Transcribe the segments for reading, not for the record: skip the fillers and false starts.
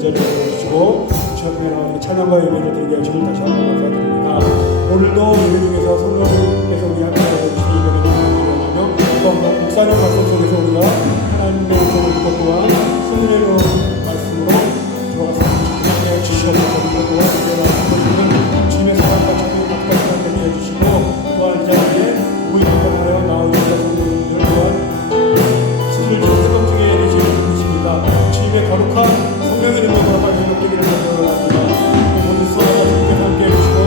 이 자리에 모시고 주앞에 찬양과 예배를 드리게 하시길 다시 한번 감사드립니다. 오늘도 예배 중에서 성령께서 우리 함께 해주신 예배를 드리려고 또 목사님 말씀 속에서 우리가 하나님의 음성을 듣고 또한 성령의 말씀으로 들어가서 함께 주시옵소서. 또한 우리가 주님의 사랑과 참여의 가까이 되게 해주시고 또한 이 자리에 무인하여 나오시는 성도님들 또한 승리를 뜨겁게 해주시는 분이십니다. 주님의 거룩한 성령의 이름으로 돌아가는 행복되기를 원합니다. 모든 수고가 주님께서 함께 해주시고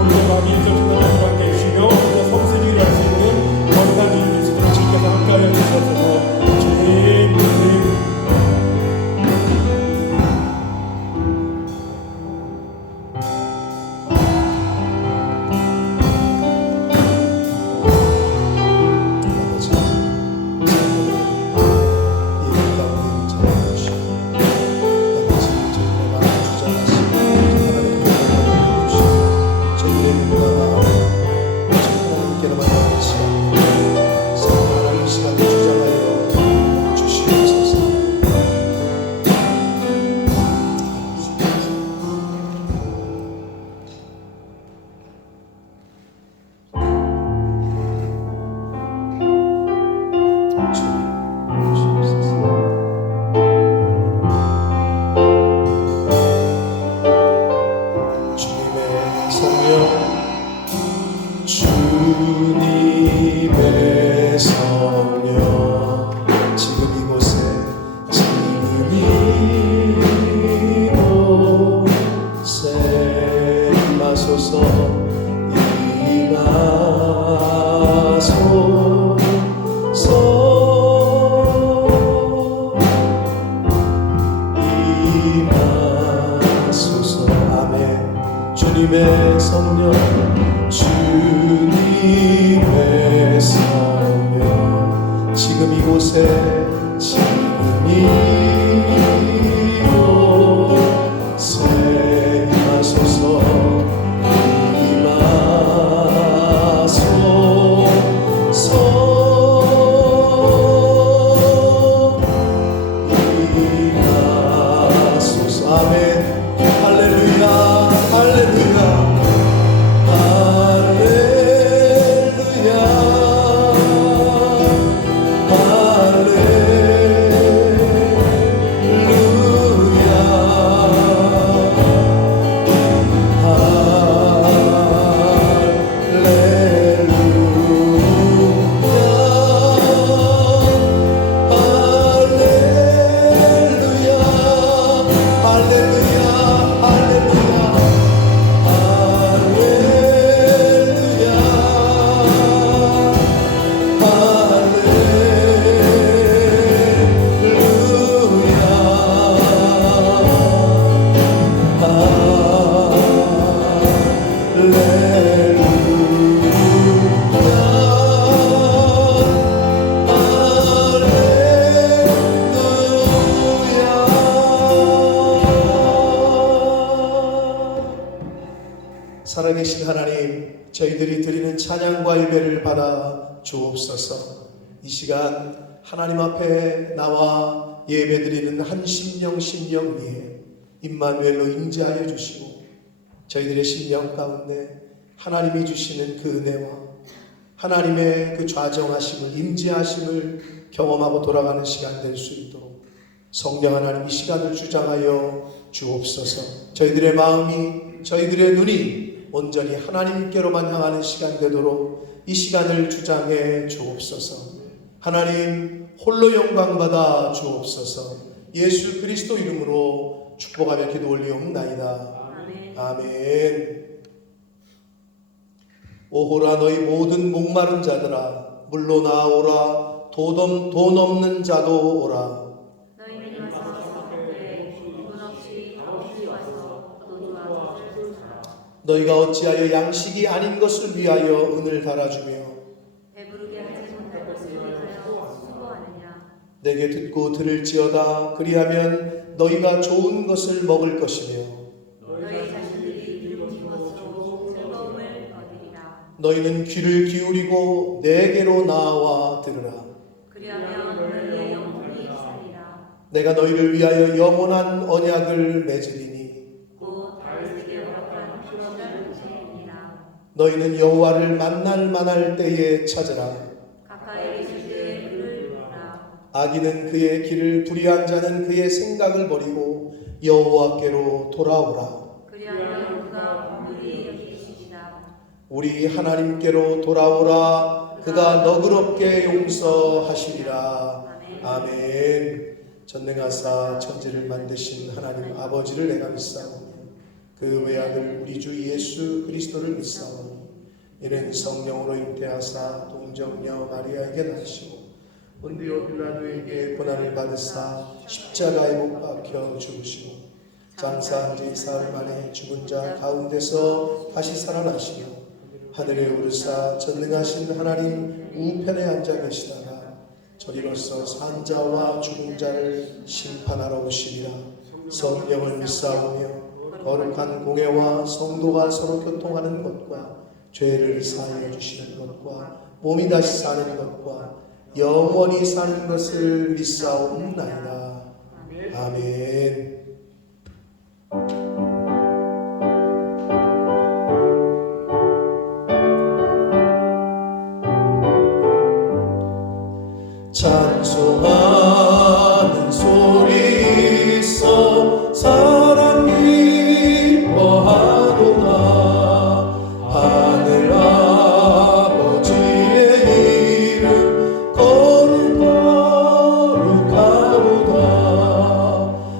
오늘의 마음이 인정신당과 함께 해주시며 오늘의 성세기를 할 수 있는 거룩한 주님 예수님을 주님께서 함께하여 주셔서 주님 주님의 성령 지금 이곳에 임하소서 임하소서 아멘. 주님의 성령 주님의 성령 지금 이곳에 지금 이곳에 임하소서 임하소서 아멘. 할렐루야 할렐루야 살아계신 하나님, 저희들이 드리는 찬양과 예배를 받아 주옵소서. 이 시간 하나님 앞에 나와 예배드리는 한 심령 위에 임마누엘로 임재하여 주시고 저희들의 심령 가운데 하나님이 주시는 그 은혜와 하나님의 그 좌정하심을 임재하심을 경험하고 돌아가는 시간 될 수 있도록 성령 하나님 이 시간을 주장하여 주옵소서. 저희들의 마음이 저희들의 눈이 온전히 하나님께로만 향하는 시간 되도록 이 시간을 주장해 주옵소서. 하나님 홀로 영광 받아 주옵소서. 예수 그리스도 이름으로 축복하며 기도 올리옵나이다. 아멘. 오호라 너희 모든 목마른 자들아 물로 나오라. 돈 없는 자도 오라. 너희가 어찌하여 양식이 아닌 것을 위하여 은을 달아주며 배부르게 하지 못할 것을 위하여 수고하느냐. 내게 듣고 들을지어다. 그리하면 너희가 좋은 것을 먹을 것이며 너희 자신들이 이룬 것으로 즐거움을 얻으리라. 너희는 귀를 기울이고 내게로 나와 들으라. 그리하면 너희의 영혼이 살리라. 내가 너희를 위하여 영원한 언약을 맺으리니 곧 다윗에게 허락한 피로는 죄입니다. 너희는 여호와를 만날 때에 찾으라. 가까이 계실 때에 그를 부르라. 악인은 그의 길을 불의한 자는 그의 생각을 버리고 여호와께로 돌아오라. 그리하면 그가 긍휼히 여기시리라. 우리 하나님께로 돌아오라. 그가 너그럽게 용서하시리라. 아멘. 전능하사 천지를 만드신 하나님 아버지를 내가 믿사오니 그 외아들 우리 주 예수 그리스도를 믿사오니 이는 성령으로 잉태하사 동정녀 마리아에게 낳으시고 본디오 빌라도에게 고난을 받으사 십자가에 못 박혀 죽으시고 장사한 지 사흘 만에 죽은 자 가운데서 다시 살아나시며 하늘에 오르사 전능하신 하나님 우편에 앉아 계시다가 저리로서 산자와 죽은 자를 심판하러 오시리라. 성령을 믿사오며 거룩한 공회와 성도가 서로 교통하는 것과 죄를 사하여 주시는 것과 몸이 다시 사는 것과 영원히 사는 것을 믿사옵나이다. 아멘. 찬송하는 소리 있어 사랑 기뻐하도다. 하늘 아버지의 이름 거룩하도다.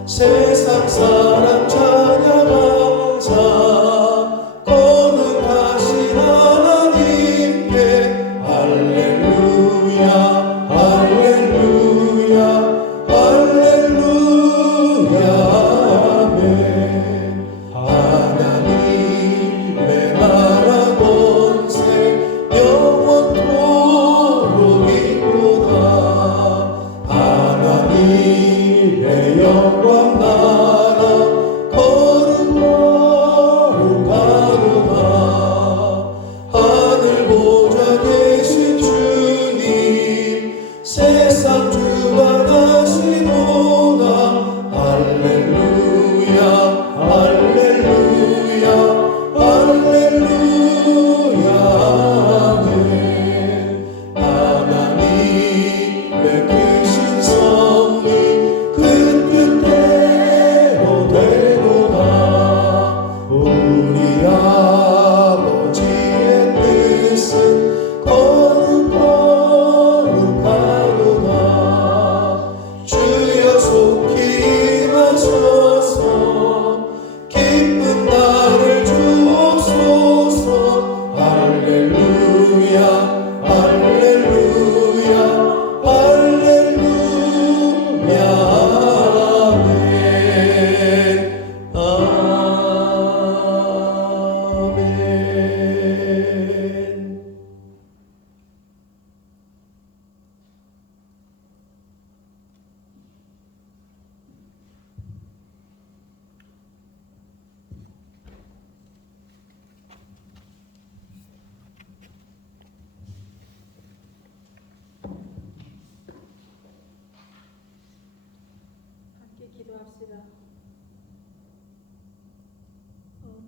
세상 사람 찬양하자 거룩하신 하나님께 할렐루야. 할렐루야 할렐루야 아멘. 하나님의 나라 권세 영원토록 있도다. 하나님의 영광 나라 거룩하도다. 하늘 보좌 계신 주님 세상 주관하시도다. 할렐루야 할렐루야 할렐루야 아멘. 하나님의 크신 섭리 그 뜻대로 되도다. 우리 아버지의 뜻은 거룩하도다. 주여 속히 임하소서. 기쁜 날을 주옵소서. 할렐루야 할렐루야 할렐루야 아멘. 아멘. 함께 기도합시다.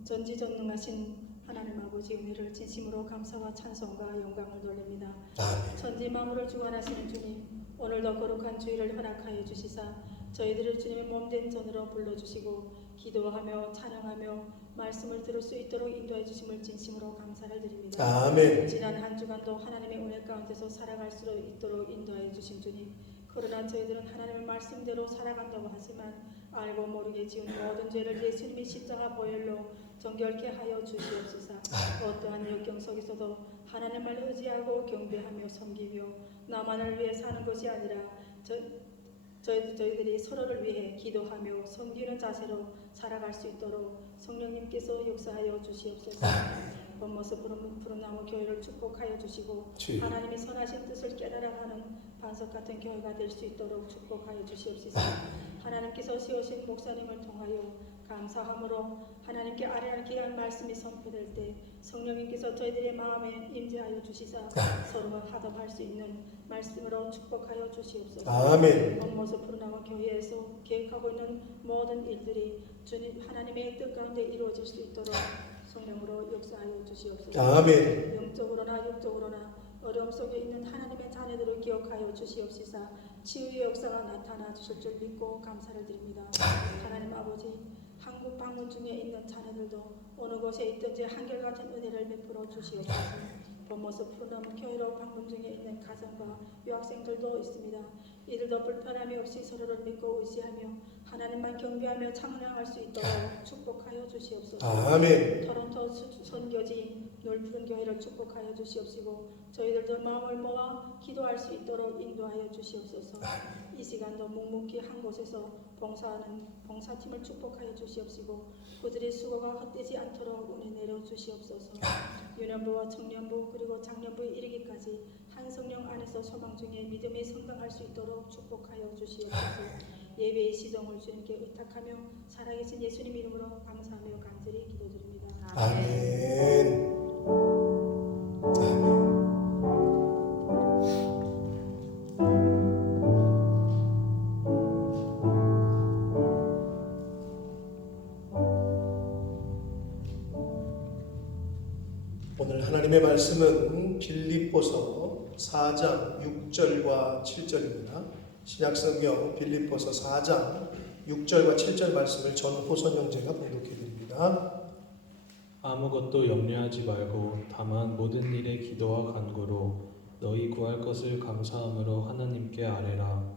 전지전능하신 하나님 아버지 은혜를 진심으로 감사와 찬송과 영광을 돌립니다. 아멘. 천지 만물을 주관하시는 주님, 오늘도 거룩한 주일을 허락하여 주시사 저희들을 주님의 몸된 전으로 불러주시고 기도하며 찬양하며 말씀을 들을 수 있도록 인도해 주심을 진심으로 감사를 드립니다. 아멘. 지난 한 주간도 하나님의 은혜 가운데서 살아갈 수 있도록 인도해 주신 주님, 그러나 저희들은 하나님의 말씀대로 살아간다고 하지만 알고 모르게 지은 모든 죄를 예수님의 십자가 보혈로 정결케 하여 주시옵소서. 어떠한 역경 속에서도 하나님을 의지하고 경배하며 섬기며 나만을 위해 사는 것이 아니라 저희들이 서로를 위해 기도하며 섬기는 자세로 살아갈 수 있도록 성령님께서 역사하여 주시옵소서. 본모습 푸른 나무 교회를 축복하여 주시고 하나님의 선하신 뜻을 깨달아가는 반석 같은 교회가 될 수 있도록 축복하여 주시옵소서. 하나님께서 세우신 목사님을 통하여 감사함으로 하나님께 아뢰는 귀한 말씀이 선포될 때 성령님께서 저희들의 마음에 임재하여 주시사 서로가 화답할 수 있는 말씀으로 축복하여 주시옵소서. 아멘. 원모습 푸르나무 교회에서 계획하고 있는 모든 일들이 주님 하나님의 뜻 가운데 이루어질 수 있도록 성령으로 역사하여 주시옵소서. 아멘. 영적으로나 육적으로나 어려움 속에 있는 하나님의 자녀들을 기억하여 주시옵시사 치유의 역사가 나타나 주실 줄 믿고 감사를 드립니다. 하나님 아버지, 한국 방문 중에 있는 자녀들도 어느 곳에 있든지 한결같은 은혜를 베풀어 주시옵소서. 본모습 푸르나무 교회로 방문 중에 있는 가정과 유학생들도 있습니다. 이들도 불편함이 없이 서로를 믿고 의지하며 하나님만 경배하며 찬양할 수 있도록 축복하여 주시옵소서. 아멘. 토론토 선교지 놀푸른 교회를 축복하여 주시옵시고 저희들도 마음을 모아 기도할 수 있도록 인도하여 주시옵소서. 이 시간도 묵묵히 한 곳에서 봉사하는 봉사팀을 축복하여 주시옵시고 그들의 수고가 헛되지 않도록 은혜 내려 주시옵소서. 유년부와 청년부 그리고 장년부에 이르기까지 한 성령 안에서 소망 중에 믿음이 성장할 수 있도록 축복하여 주시옵소서. 예배의 시정을 주님께 의탁하며 살아계신 예수님 이름으로 감사하며 간절히 기도드립니다. 아멘. 아멘. 오늘 하나님의 말씀은 빌립보서 4장 6절과 7절입니다. 신약성경 빌립보서 4장 6절과 7절 말씀을 전호선 형제가 봉독해 드립니다. 아무것도 염려하지 말고 다만 모든 일에 기도와 간구로 너희 구할 것을 감사함으로 하나님께 아뢰라.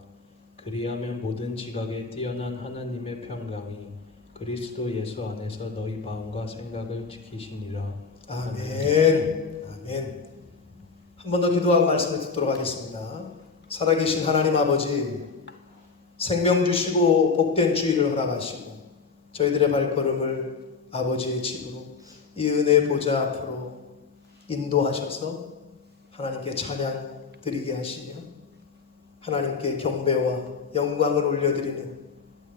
그리하면 모든 지각에 뛰어난 하나님의 평강이 그리스도 예수 안에서 너희 마음과 생각을 지키시니라. 아멘. 아멘. 한 번 더 기도하고 말씀을 듣도록 하겠습니다. 살아계신 하나님 아버지, 생명 주시고 복된 주일을 허락하시고 저희들의 발걸음을 아버지의 집으로 이 은혜 보좌 앞으로 인도하셔서 하나님께 찬양 드리게 하시며 하나님께 경배와 영광을 올려드리는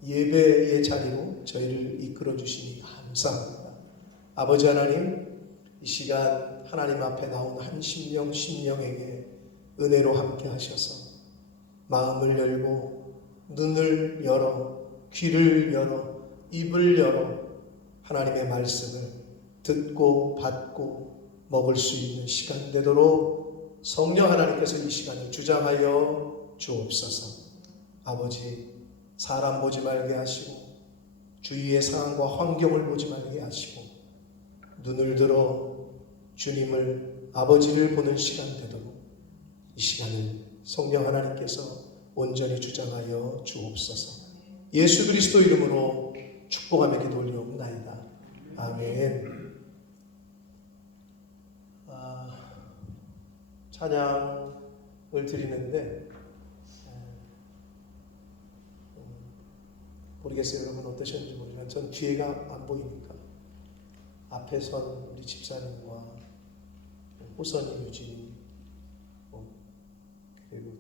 예배의 자리로 저희를 이끌어 주시니 감사합니다. 아버지 하나님, 이 시간 하나님 앞에 나온 한 심령에게 은혜로 함께 하셔서 마음을 열고 눈을 열어 귀를 열어 입을 열어 하나님의 말씀을 듣고 받고 먹을 수 있는 시간 되도록 성령 하나님께서 이 시간을 주장하여 주옵소서. 아버지, 사람 보지 말게 하시고 주위의 상황과 환경을 보지 말게 하시고 눈을 들어 주님을 아버지를 보는 시간 되도록 이 시간을 성령 하나님께서 온전히 주장하여 주옵소서. 예수 그리스도 이름으로 축복하며 기도 올리옵나이다. 아멘. 찬양을 드리는데 모르겠어요. 여러분 어떠셨는지 모르지만 전 뒤에가 안 보이니까 앞에 선 우리 집사님과 호선이 유진이 그리고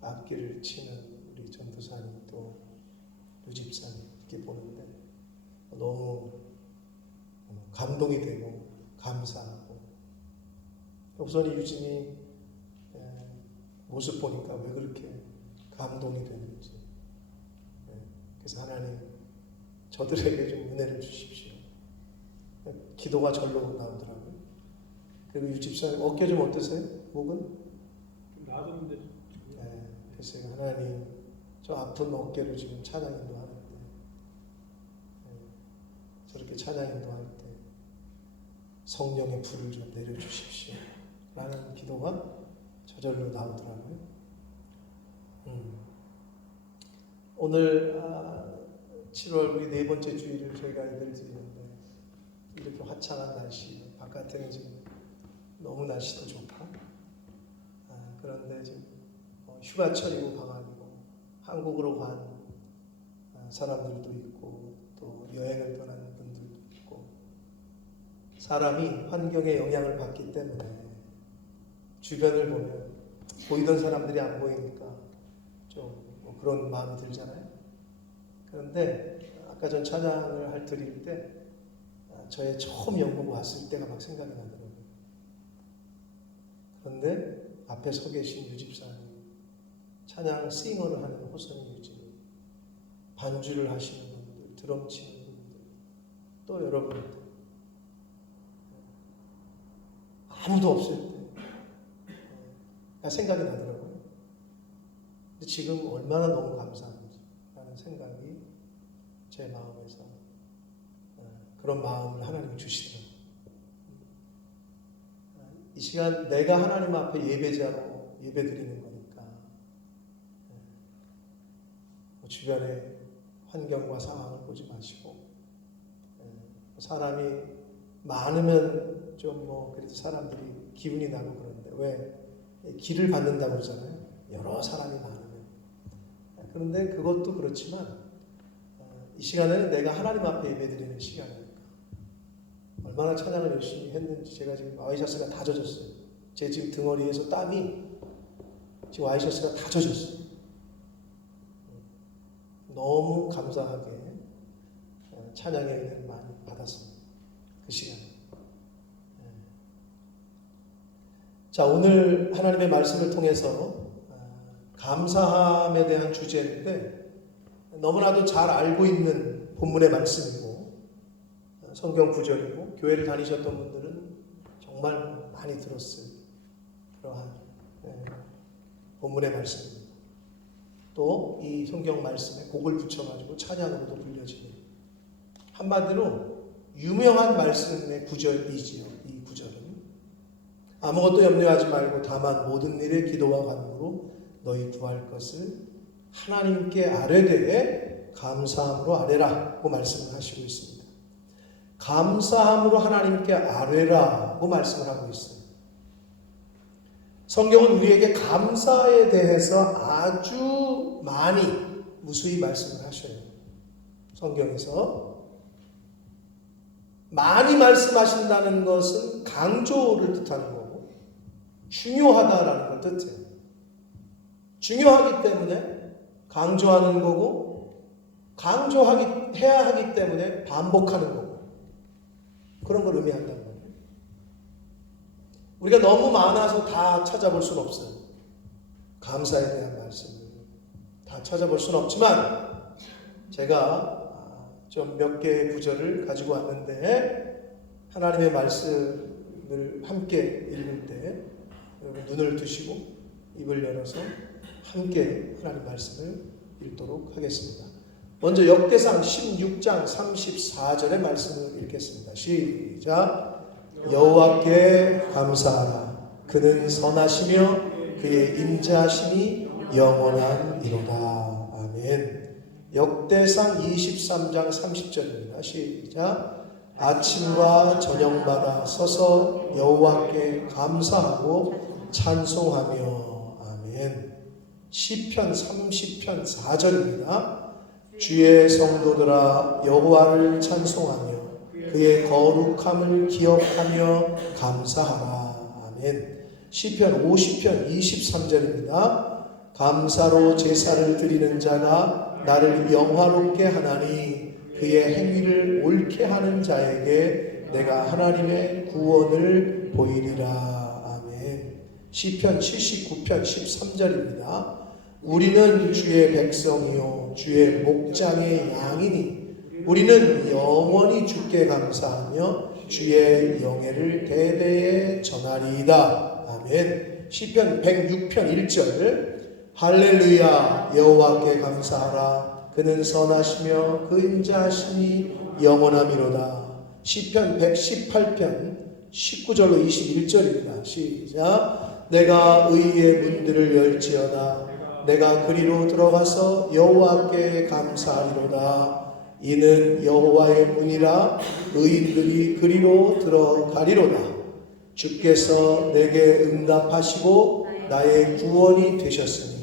악기를 치는 우리 전도사님 또 유집사님 이렇게 보는데 너무 감동이 되고 감사하고 호선이 유진이 모습 보니까 왜 그렇게 감동이 되는지 그래서 하나님 저들에게 좀 은혜를 주십시오. 기도가 절로 나오더라고요. 그리고 유집사님 어깨 좀 어떠세요? 목은? 좀 나아졌는데. 네, 그래서 하나님 저 아픈 어깨로 지금 찬양 인도하는데 저렇게 찬양 인도할 때 성령의 불을 좀 내려주십시오 라는 기도가 저절로 나오더라고요. 오늘 7월 우리 네 번째 주일을 저희가 예배를 드리는데 이렇게 화창한 날씨, 바깥에는 지금 너무 날씨도 좋고 그런데 지금 휴가철이고 방학이고 한국으로 간 사람들도 있고 또 여행을 떠나는 분들도 있고 사람이 환경에 영향을 받기 때문에 주변을 보면 보이던 사람들이 안 보이니까 좀 그런 마음이 들잖아요. 그런데 아까 전 찬양을 드릴 때 저의 처음 영국 왔을 때가 막 생각이 나더라고요. 그런데 앞에 서 계신 유집사님, 찬양 싱어를 하는 호선이 유집님, 반주를 하시는 분들, 드럼 치는 분들, 또 여러분들 아무도 없을 때 생각이 나더라고요. 근데 지금 얼마나 너무 감사한지라는 생각이 제 마음에서 그런 마음을 하나님이 주시더라고요. 이 시간 내가 하나님 앞에 예배자로 예배드리는 거니까 주변의 환경과 상황을 보지 마시고 사람이 많으면 좀 그래도 사람들이 기운이 나고 그러는데 왜 기를 받는다고 그러잖아요. 여러 사람이 많으면. 그런데 그것도 그렇지만 이 시간에는 내가 하나님 앞에 예배드리는 시간이니까 얼마나 찬양을 열심히 했는지 제가 지금 와이셔츠가 다 젖었어요. 제 지금 등허리에서 땀이 지금 와이셔츠가 다 젖었어요. 너무 감사하게 찬양의 은혜를 많이 받았습니다. 그 시간. 자, 오늘 하나님의 말씀을 통해서 감사함에 대한 주제인데 너무나도 잘 알고 있는 본문의 말씀이고 성경 구절이고 교회를 다니셨던 분들은 정말 많이 들었을 그러한 본문의 말씀입니다. 또 이 성경 말씀에 곡을 붙여가지고 찬양으로도 불려지는 한마디로 유명한 말씀의 구절이지요. 이 구절은 아무것도 염려하지 말고 다만 모든 일에 기도와 간구로 너희 구할 것을 하나님께 아뢰되 감사함으로 아뢰라고 말씀을 하시고 있습니다. 감사함으로 하나님께 아뢰라고 말씀을 하고 있습니다. 성경은 우리에게 감사에 대해서 아주 많이 무수히 말씀을 하셔요. 성경에서 많이 말씀하신다는 것은 강조를 뜻하는 거고 중요하다라는 걸 뜻해요. 중요하기 때문에 강조하는 거고 해야 하기 때문에 반복하는 거고 그런 걸 의미한다는 거예요. 우리가 너무 많아서 다 찾아볼 수는 없어요. 감사에 대한 말씀을 다 찾아볼 수는 없지만 제가 좀 몇 개의 구절을 가지고 왔는데 하나님의 말씀을 함께 읽을 때 여러분 눈을 뜨시고 입을 열어서 함께 하나님 말씀을 읽도록 하겠습니다. 먼저 역대상 16장 34절의 말씀을 읽겠습니다. 시작. 여호와께 감사하라. 그는 선하시며 그의 인자하심이 영원하니로다. 아멘. 역대상 23장 30절입니다. 시작. 아침과 저녁마다 서서 여호와께 감사하고 찬송하며. 아멘. 시편 30편 4절입니다. 주의 성도들아 여호와를 찬송하며 그의 거룩함을 기억하며 감사하라. 아멘. 시편 50편 23절입니다. 감사로 제사를 드리는 자가 나를 영화롭게 하나니 그의 행위를 옳게 하는 자에게 내가 하나님의 구원을 보이리라. 아멘. 시편 79편 13절입니다. 우리는 주의 백성이요 주의 목장의 양이니 우리는 영원히 주께 감사하며 주의 영예를 대대에 전하리이다. 아멘. 시편 106편 1절. 할렐루야 여호와께 감사하라. 그는 선하시며 그 인자하심이 영원함이로다. 시편 118편 19절로 21절입니다. 시작. 내가 의의 문들을 열지어다. 내가 그리로 들어가서 여호와께 감사하리로다. 이는 여호와의 문이라 의인들이 그리로 들어가리로다. 주께서 내게 응답하시고 나의 구원이 되셨으니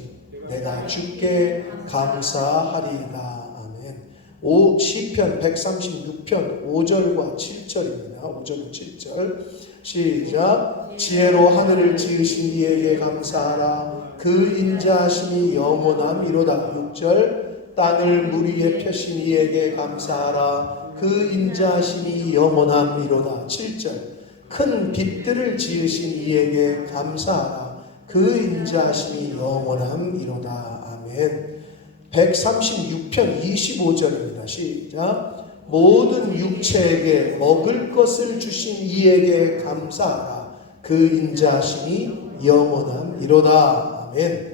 내가 주께 감사하리이다. 아멘. 시편 136편 5절과 7절입니다. 5절 7절 시작. 지혜로 하늘을 지으신 이에게 감사하라. 그 인자하심이 영원함이로다. 6절. 땅을 물 위에 펴신 이에게 감사하라. 그 인자하심이 영원함이로다. 7절. 큰 빛들을 지으신 이에게 감사하라. 그 인자하심이 영원함이로다. 아멘. 136편 25절입니다. 시작. 모든 육체에게 먹을 것을 주신 이에게 감사하라. 그 인자하심이 영원함이로다. 아멘.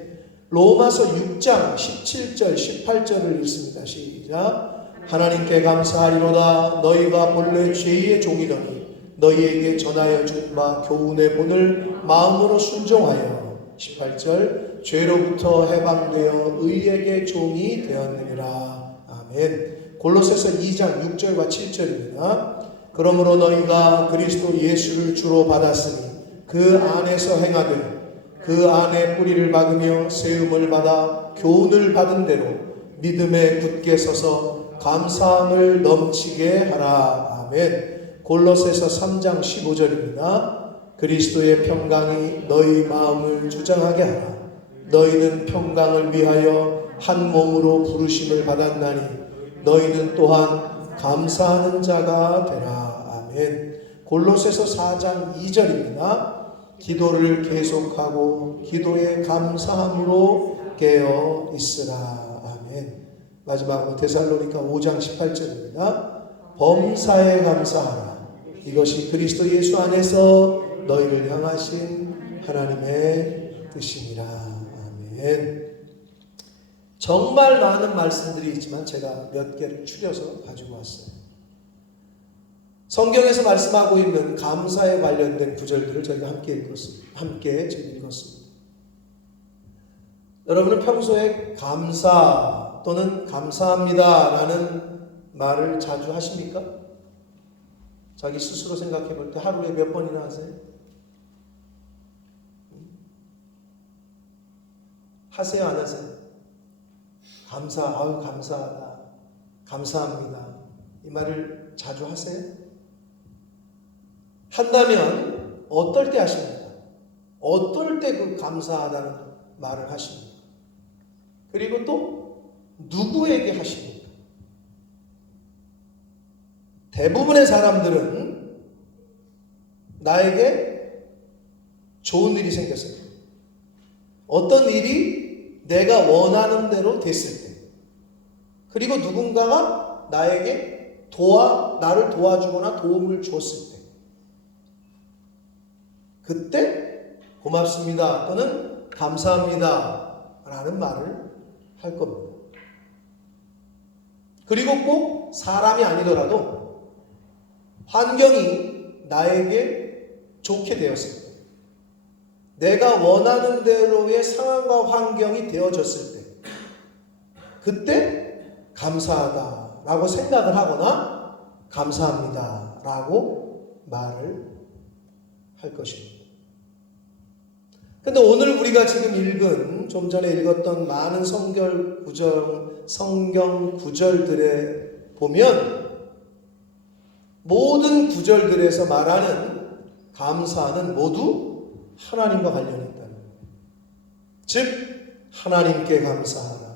로마서 6장 17절 18절을 읽습니다. 시작. 하나님께 감사하리로다. 너희가 본래 죄의 종이더니 너희에게 전하여 준 바 교훈의 본을 마음으로 순종하여 18절 죄로부터 해방되어 의에게 종이 되었느니라. 아멘. 골로새서 2장 6절과 7절입니다. 그러므로 너희가 그리스도 예수를 주로 받았으니 그 안에서 행하되 그 안에 뿌리를 박으며 세움을 받아 교훈을 받은 대로 믿음에 굳게 서서 감사함을 넘치게 하라. 아멘. 골로새서 3장 15절입니다. 그리스도의 평강이 너희 마음을 주장하게 하라. 너희는 평강을 위하여 한 몸으로 부르심을 받았나니 너희는 또한 감사하는 자가 되라. 아멘. 골로새서 4장 2절입니다. 기도를 계속하고 기도에 감사함으로 깨어 있으라. 아멘. 마지막으로 데살로니가 5장 18절입니다. 범사에 감사하라. 이것이 그리스도 예수 안에서 너희를 향하신 하나님의 뜻이니라. 아멘. 정말 많은 말씀들이 있지만 제가 몇 개를 추려서 가지고 왔어요. 성경에서 말씀하고 있는 감사에 관련된 구절들을 저희가 함께 읽었습니다. 여러분은 평소에 감사 또는 감사합니다 라는 말을 자주 하십니까? 자기 스스로 생각해 볼 때 하루에 몇 번이나 하세요? 하세요, 안 하세요? 아유, 감사하다. 감사합니다. 이 말을 자주 하세요? 한다면 어떨 때 하십니까? 어떨 때 그 감사하다는 말을 하십니까? 그리고 또 누구에게 하십니까? 대부분의 사람들은 나에게 좋은 일이 생겼을 때, 어떤 일이 내가 원하는 대로 됐을 때, 그리고 누군가가 나에게 나를 도와주거나 도움을 줬을 때, 그때 고맙습니다 또는 감사합니다 라는 말을 할 겁니다. 그리고 꼭 사람이 아니더라도 환경이 나에게 좋게 되었을 때, 내가 원하는 대로의 상황과 환경이 되어졌을 때, 그때 감사하다라고 생각을 하거나 감사합니다라고 말을 할 것입니다. 근데 오늘 우리가 지금 좀 전에 읽었던 많은 성경 구절들에 보면 모든 구절들에서 말하는 감사는 모두 하나님과 관련이 있다는 거예요. 즉 하나님께 감사하라.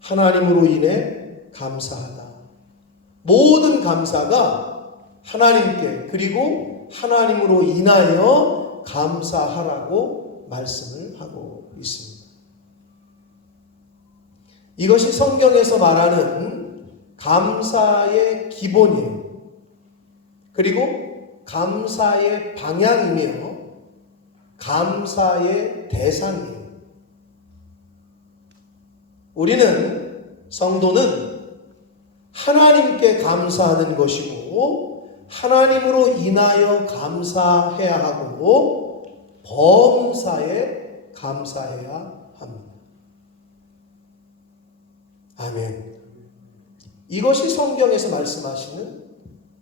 하나님으로 인해 감사하다. 모든 감사가 하나님께 그리고 하나님으로 인하여 감사하라고 말씀을 하고 있습니다. 이것이 성경에서 말하는 감사의 기본이에요. 그리고 감사의 방향이며 감사의 대상이에요. 우리는 성도는 하나님께 감사하는 것이고 하나님으로 인하여 감사해야 하고 범사에 감사해야 합니다. 아멘. 이것이 성경에서 말씀하시는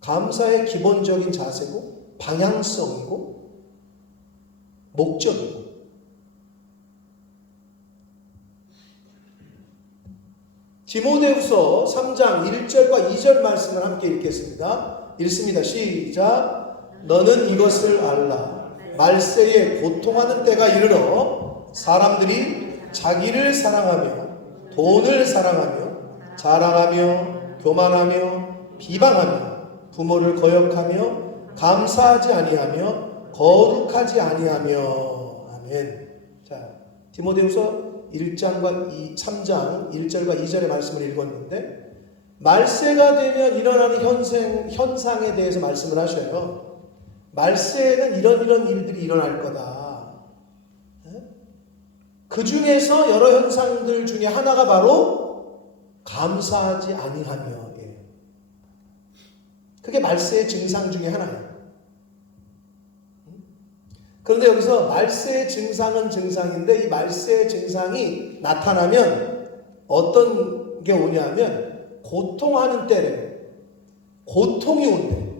감사의 기본적인 자세고 방향성이고 목적이고, 디모데후서 3장 1절과 2절 말씀을 함께 읽겠습니다. 읽습니다. 시작. 너는 이것을 알라. 말세에 고통하는 때가 이르러 사람들이 자기를 사랑하며 돈을 사랑하며 자랑하며 교만하며 비방하며 부모를 거역하며 감사하지 아니하며 거룩하지 아니하며. 아멘. 자, 디모데후서 1장과 3장 1절과 2절의 말씀을 읽었는데 말세가 되면 일어나는 현상에 대해서 말씀을 하셔요. 말세에는 이런 일들이 일어날 거다. 그 중에서 여러 현상들 중에 하나가 바로 감사하지 아니하며. 그게 말세의 증상 중에 하나예요. 그런데 여기서 말세의 증상은 증상인데 이 말세의 증상이 나타나면 어떤 게 오냐면 고통하는 때래요. 고통이 온대.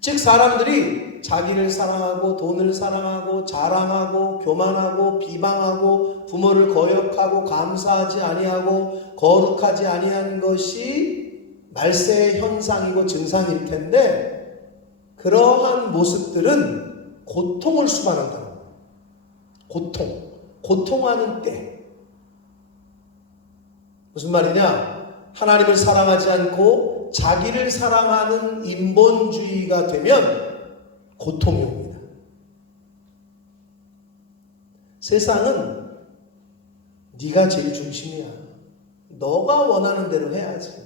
즉 사람들이 자기를 사랑하고 돈을 사랑하고 자랑하고 교만하고 비방하고 부모를 거역하고 감사하지 아니하고 거룩하지 아니한 것이 말세의 현상이고 증상일 텐데 그러한 모습들은 고통을 수반한다. 고통하는 때. 무슨 말이냐? 하나님을 사랑하지 않고 자기를 사랑하는 인본주의가 되면 고통이 옵니다. 세상은 네가 제일 중심이야. 너가 원하는 대로 해야지.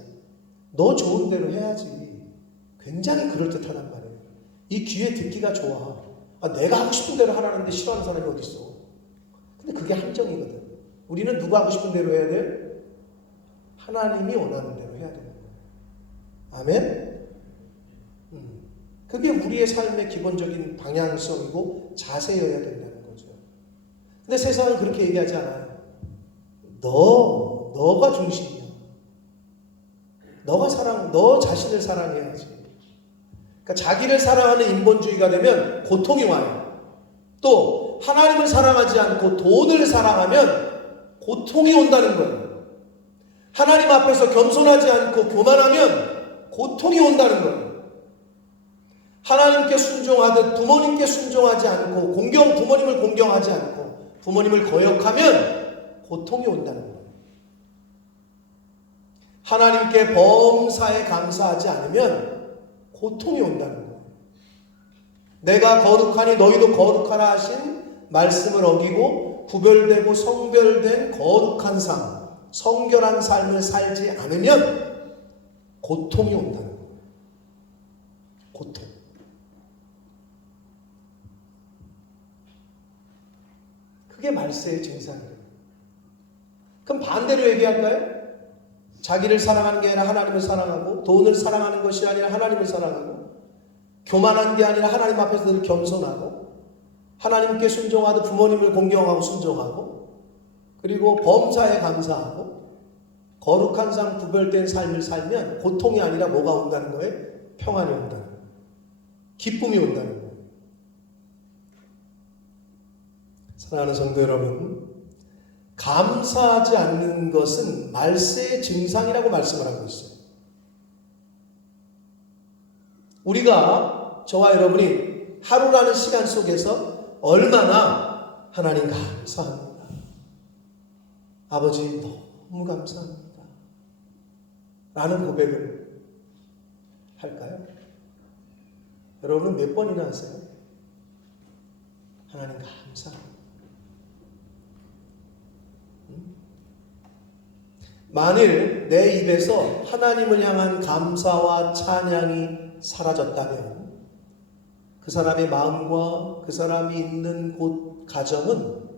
너 좋은 대로 해야지. 굉장히 그럴듯하단 말이에요. 이 귀에 듣기가 좋아. 내가 하고 싶은 대로 하라는데 싫어하는 사람이 어디 있어. 근데 그게 함정이거든. 우리는 누가 하고 싶은 대로 해야 돼? 하나님이 원하는 대로 해야 되는 거예요. 아멘? 그게 우리의 삶의 기본적인 방향성이고 자세여야 된다는 거죠. 근데 세상은 그렇게 얘기하지 않아요. 너가 중심이야. 너 자신을 사랑해야지. 그러니까 자기를 사랑하는 인본주의가 되면 고통이 와요. 또 하나님을 사랑하지 않고 돈을 사랑하면 고통이 온다는 거예요. 하나님 앞에서 겸손하지 않고 교만하면 고통이 온다는 거예요. 하나님께 순종하듯 부모님께 순종하지 않고 부모님을 공경하지 않고 부모님을 거역하면 고통이 온다는 거예요. 하나님께 범사에 감사하지 않으면 고통이 온다는 거예요. 내가 거룩하니 너희도 거룩하라 하신 말씀을 어기고 구별되고 성별된 거룩한 삶, 성결한 삶을 살지 않으면 고통이 온다는 거예요. 고통. 그게 말세의 증상이에요. 그럼 반대로 얘기할까요? 자기를 사랑하는 게 아니라 하나님을 사랑하고 돈을 사랑하는 것이 아니라 하나님을 사랑하고 교만한 게 아니라 하나님 앞에서 늘 겸손하고 하나님께 순종하듯 부모님을 공경하고 순종하고 그리고 범사에 감사하고 거룩한 삶 구별된 삶을 살면 고통이 아니라 뭐가 온다는 거예요? 평안이 온다는 거예요. 기쁨이 온다는 거예요. 사랑하는 성도 여러분, 감사하지 않는 것은 말세의 증상이라고 말씀을 하고 있어요. 우리가 저와 여러분이 하루라는 시간 속에서 얼마나 하나님 감사합니다. 아버지 너무 감사합니다. 라는 고백을 할까요? 여러분은 몇 번이나 하세요? 하나님 감사합니다. 만일 내 입에서 하나님을 향한 감사와 찬양이 사라졌다면 그 사람의 마음과 그 사람이 있는 곳 가정은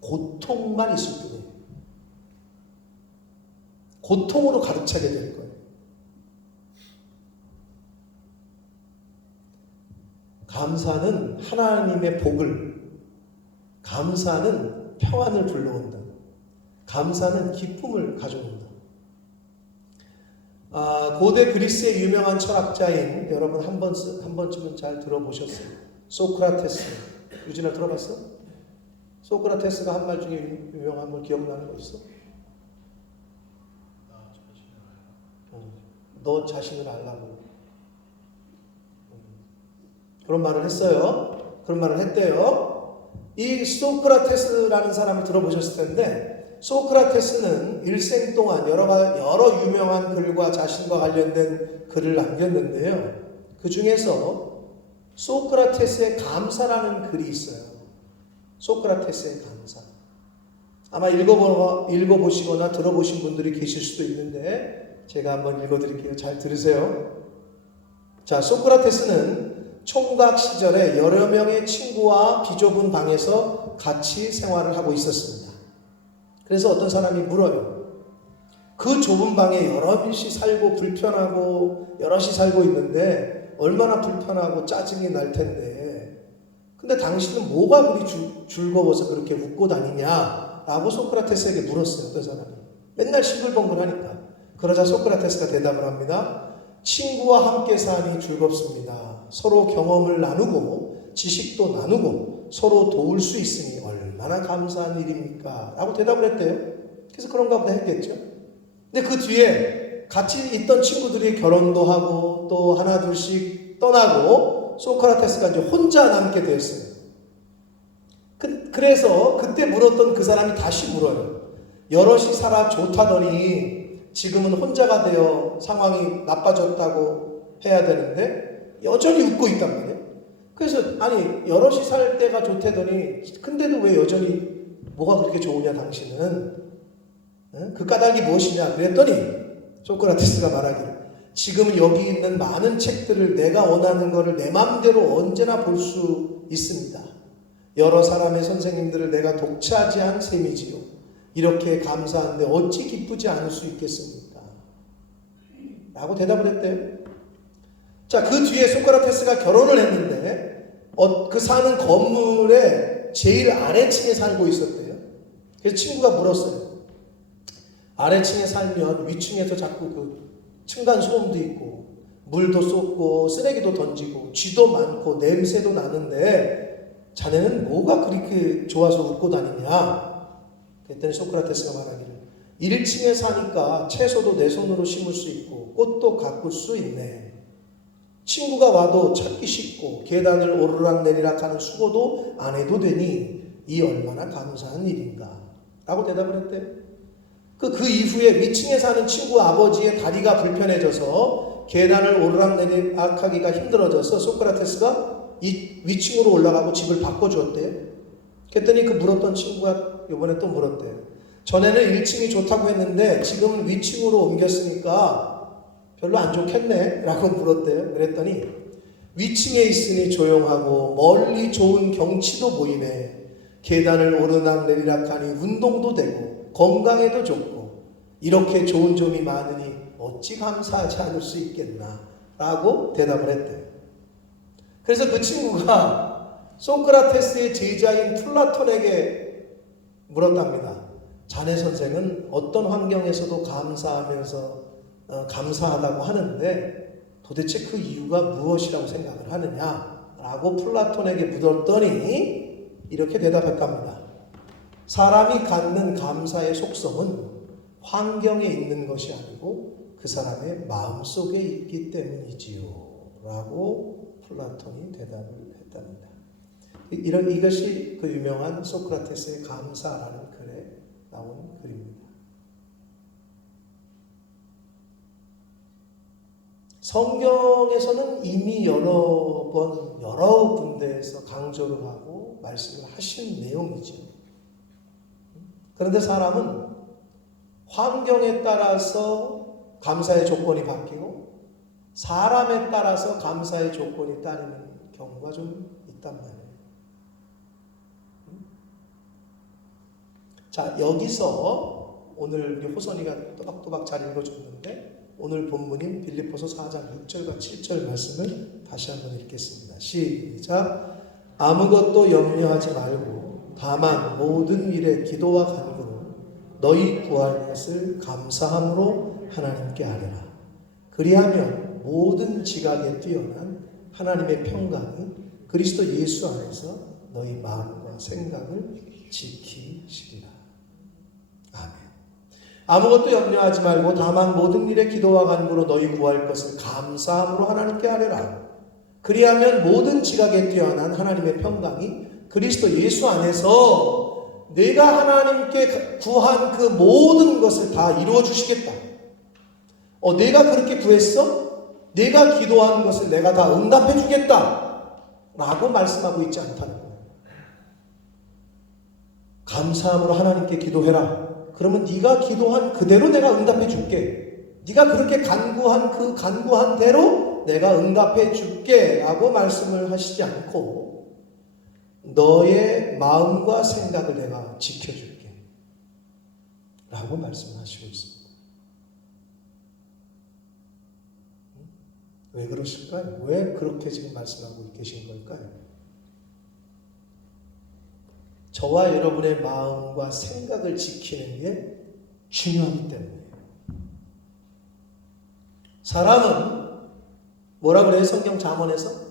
고통만 있을 뿐이에요. 고통으로 가득 차게 될 거예요. 감사는 하나님의 복을, 감사는 평안을 불러온다. 감사는 기쁨을 가져온다. 고대 그리스의 유명한 철학자인 여러분 한 번쯤은 잘 들어보셨어요. 소크라테스. 유진아 들어봤어? 소크라테스가 한 말 중에 유명한 걸 기억나는 거 있어? 너 자신을 알라고. 그런 말을 했어요. 그런 말을 했대요. 이 소크라테스라는 사람을 들어보셨을 텐데 소크라테스는 일생 동안 여러 유명한 글과 자신과 관련된 글을 남겼는데요. 그 중에서 소크라테스의 감사라는 글이 있어요. 소크라테스의 감사. 아마 읽어보시거나 들어보신 분들이 계실 수도 있는데 제가 한번 읽어드릴게요. 잘 들으세요. 자, 소크라테스는 총각 시절에 여러 명의 친구와 비좁은 방에서 같이 생활을 하고 있었습니다. 그래서 어떤 사람이 물어요. 그 좁은 방에 여럿이 살고 불편하고 여럿이 살고 있는데 얼마나 불편하고 짜증이 날 텐데 근데 당신은 뭐가 그리 즐거워서 그렇게 웃고 다니냐? 라고 소크라테스에게 물었어요. 어떤 사람이. 맨날 싱글벙글하니까. 그러자 소크라테스가 대답을 합니다. 친구와 함께 사니 즐겁습니다. 서로 경험을 나누고 지식도 나누고 서로 도울 수 있으니 얼마나 감사한 일입니까? 라고 대답을 했대요. 그래서 그런가 보다 했겠죠. 근데 그 뒤에 같이 있던 친구들이 결혼도 하고 또 하나 둘씩 떠나고 소크라테스가 이제 혼자 남게 됐어요. 그래서 그때 물었던 그 사람이 다시 물어요. 여럿이 살아 좋다더니 지금은 혼자가 되어 상황이 나빠졌다고 해야 되는데 여전히 웃고 있단 말이에요. 그래서 아니 여럿이 살 때가 좋다더니 근데도 왜 여전히 뭐가 그렇게 좋으냐 당신은? 그 까닭이 무엇이냐 그랬더니 소크라테스가 말하기를 지금은 여기 있는 많은 책들을 내가 원하는 것을 내 마음대로 언제나 볼 수 있습니다. 여러 사람의 선생님들을 내가 독차지한 셈이지요. 이렇게 감사한데 어찌 기쁘지 않을 수 있겠습니까? 라고 대답을 했대요. 자, 그 뒤에 소크라테스가 결혼을 했는데 그 사는 건물의 제일 아래층에 살고 있었대요. 그래서 친구가 물었어요. 아래층에 살면 위층에서 자꾸 그 층간 소음도 있고 물도 쏟고 쓰레기도 던지고 쥐도 많고 냄새도 나는데 자네는 뭐가 그렇게 좋아서 웃고 다니냐? 그랬더니 소크라테스가 말하기를 1층에 사니까 채소도 내 손으로 심을 수 있고 꽃도 가꿀 수 있네. 친구가 와도 찾기 쉽고 계단을 오르락내리락 하는 수고도 안 해도 되니 이 얼마나 감사한 일인가? 라고 대답을 했대요. 그 이후에 위층에 사는 친구 아버지의 다리가 불편해져서 계단을 오르락내리락 하기가 힘들어져서 소크라테스가 이 위층으로 올라가고 집을 바꿔주었대요. 그랬더니 그 물었던 친구가 이번에 또 물었대요. 전에는 1층이 좋다고 했는데 지금 위층으로 옮겼으니까 별로 안 좋겠네? 라고 물었대요. 그랬더니 위층에 있으니 조용하고 멀리 좋은 경치도 보이네. 계단을 오르락내리락하니 운동도 되고 건강에도 좋고 이렇게 좋은 점이 많으니 어찌 감사하지 않을 수 있겠나? 라고 대답을 했대요. 그래서 그 친구가 소크라테스의 제자인 플라톤에게 물었답니다. 자네 선생은 어떤 환경에서도 감사하다고 하는데 도대체 그 이유가 무엇이라고 생각을 하느냐? 라고 플라톤에게 물었더니 이렇게 대답했답니다. 사람이 갖는 감사의 속성은 환경에 있는 것이 아니고 그 사람의 마음속에 있기 때문이지요. 라고 플라톤이 대답을 했답니다. 이것이 그 유명한 소크라테스의 감사라는 글에 나온 글입니다. 성경에서는 이미 여러 군데에서 강조를 하고 말씀을 하신 내용이죠. 그런데 사람은 환경에 따라서 감사의 조건이 바뀌고 사람에 따라서 감사의 조건이 따르는 경우가 좀 있단 말이에요. 자, 여기서 오늘 우리 호선이가 또박또박 잘 읽어줬는데 오늘 본문인 빌립보서 4장 6절과 7절 말씀을 다시 한번 읽겠습니다. 시작. 아무것도 염려하지 말고 다만 모든 일에 기도와 간구로 너희 구할 것을 감사함으로 하나님께 아뢰라. 그리하면 모든 지각에 뛰어난 하나님의 평강이 그리스도 예수 안에서 너희 마음과 생각을 지키시리라. 아멘. 아무것도 염려하지 말고 다만 모든 일에 기도와 간구로 너희 구할 것을 감사함으로 하나님께 아뢰라. 그리하면 모든 지각에 뛰어난 하나님의 평강이 그리스도 예수 안에서 내가 하나님께 구한 그 모든 것을 다 이루어 주시겠다. 내가 그렇게 구했어? 내가 기도한 것을 내가 다 응답해 주겠다. 라고 말씀하고 있지 않다는 거예요. 감사함으로 하나님께 기도해라. 그러면 네가 기도한 그대로 내가 응답해 줄게. 네가 그렇게 간구한 그 간구한 대로 내가 응답해 줄게. 라고 말씀을 하시지 않고 너의 마음과 생각을 내가 지켜줄게. 라고 말씀하시고 있습니다. 왜 그러실까요? 왜 그렇게 지금 말씀하고 계신 걸까요? 저와 여러분의 마음과 생각을 지키는 게 중요하기 때문이에요. 사람은 뭐라 그래요? 성경 잠언에서?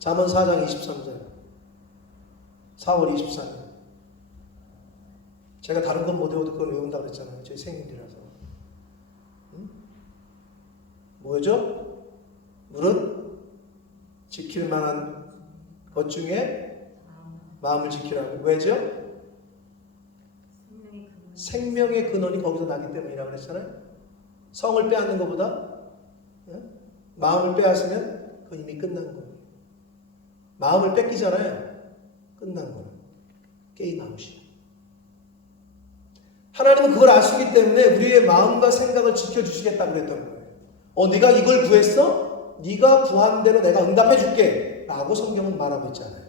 잠언 4장 23절 4월 23일 제가 다른 건 못 외워도 그걸 외운다고 그랬잖아요. 제 생일이라서. 뭐죠? 물은 지킬 만한 것 중에 마음을 지키라고. 왜죠? 생명의 근원이 거기서 나기 때문이라고 그랬잖아요. 성을 빼앗는 것보다 마음을 빼앗으면 그건 이미 끝난 거예요. 마음을 뺏기잖아요. 끝난 거예요. 게임 아웃이에요. 하나님은 그걸 아시기 때문에 우리의 마음과 생각을 지켜주시겠다고 그랬던 거예요. 네가 이걸 구했어? 네가 구한 대로 내가 응답해 줄게. 라고 성경은 말하고 있잖아요.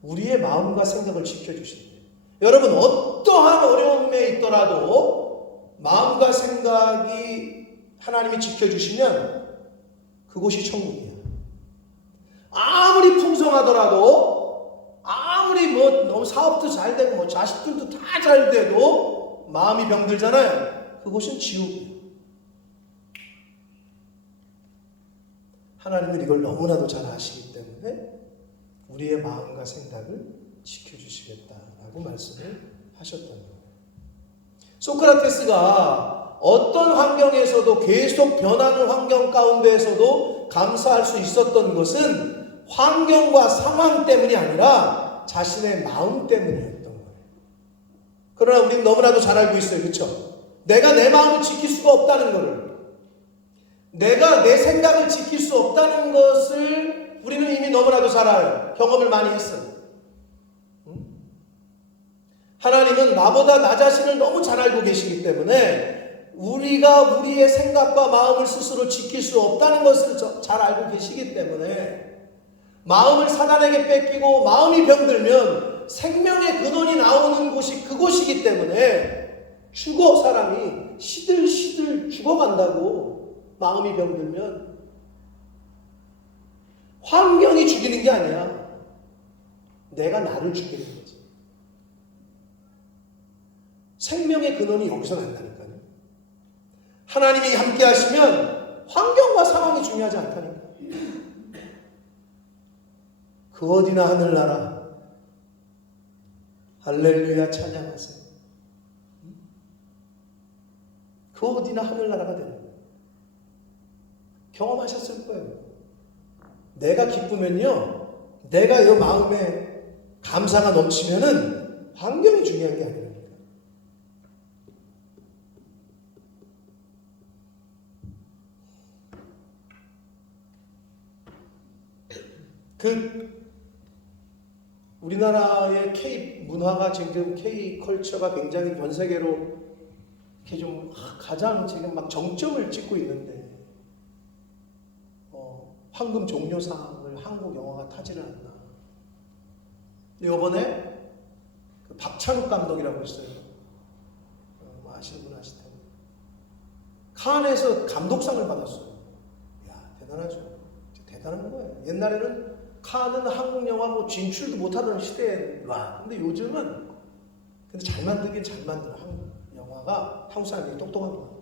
우리의 마음과 생각을 지켜주신대요. 여러분 어떠한 어려움에 있더라도 마음과 생각이 하나님이 지켜주시면 그곳이 천국이에요. 아무리 풍성하더라도 아무리 너무 사업도 잘 되고 자식들도 다 잘 돼도 마음이 병들잖아요. 그곳은 지옥이에요. 하나님은 이걸 너무나도 잘 아시기 때문에 우리의 마음과 생각을 지켜주시겠다라고 말씀을 하셨던 거예요. 소크라테스가 어떤 환경에서도 계속 변하는 환경 가운데에서도 감사할 수 있었던 것은 환경과 상황 때문이 아니라 자신의 마음 때문이었던 거예요. 그러나 우리는 너무나도 잘 알고 있어요. 그렇죠? 내가 내 마음을 지킬 수가 없다는 것을, 내가 내 생각을 지킬 수 없다는 것을 우리는 이미 너무나도 잘 알아요. 경험을 많이 했어요. 하나님은 나보다 나 자신을 너무 잘 알고 계시기 때문에 우리가 우리의 생각과 마음을 스스로 지킬 수 없다는 것을 잘 알고 계시기 때문에 마음을 사단에게 뺏기고 마음이 병들면 생명의 근원이 나오는 곳이 그곳이기 때문에 사람이 시들시들 죽어간다고. 마음이 병들면 환경이 죽이는 게 아니야. 내가 나를 죽이는 거지. 생명의 근원이 여기서 난다니까요. 하나님이 함께 하시면 환경과 상황이 중요하지 않다니까. 그 어디나 하늘나라 할렐루야 찬양하세요. 그 어디나 하늘나라가 되는 거예요. 경험하셨을 거예요. 내가 기쁘면요, 내가 이 마음에 감사가 넘치면은 환경이 중요한 게 아니라니까. 우리나라의 K 문화가 지금 K 컬처가 굉장히 전 세계로 이렇게 좀 가장 지금 막 정점을 찍고 있는데, 황금 종려상을 한국 영화가 타지를 않나. 근데 이번에 그 박찬욱 감독이라고 있어요. 아시는 분 아실 텐데. 칸에서 감독상을 받았어요. 야, 대단하죠. 대단한 거예요. 옛날에는 칸은 한국 영화 진출도 못하던 시대에 근데 요즘은 잘 만들긴 잘 만들어. 한국 영화가 한국 사람들이 똑똑한 것 같아요.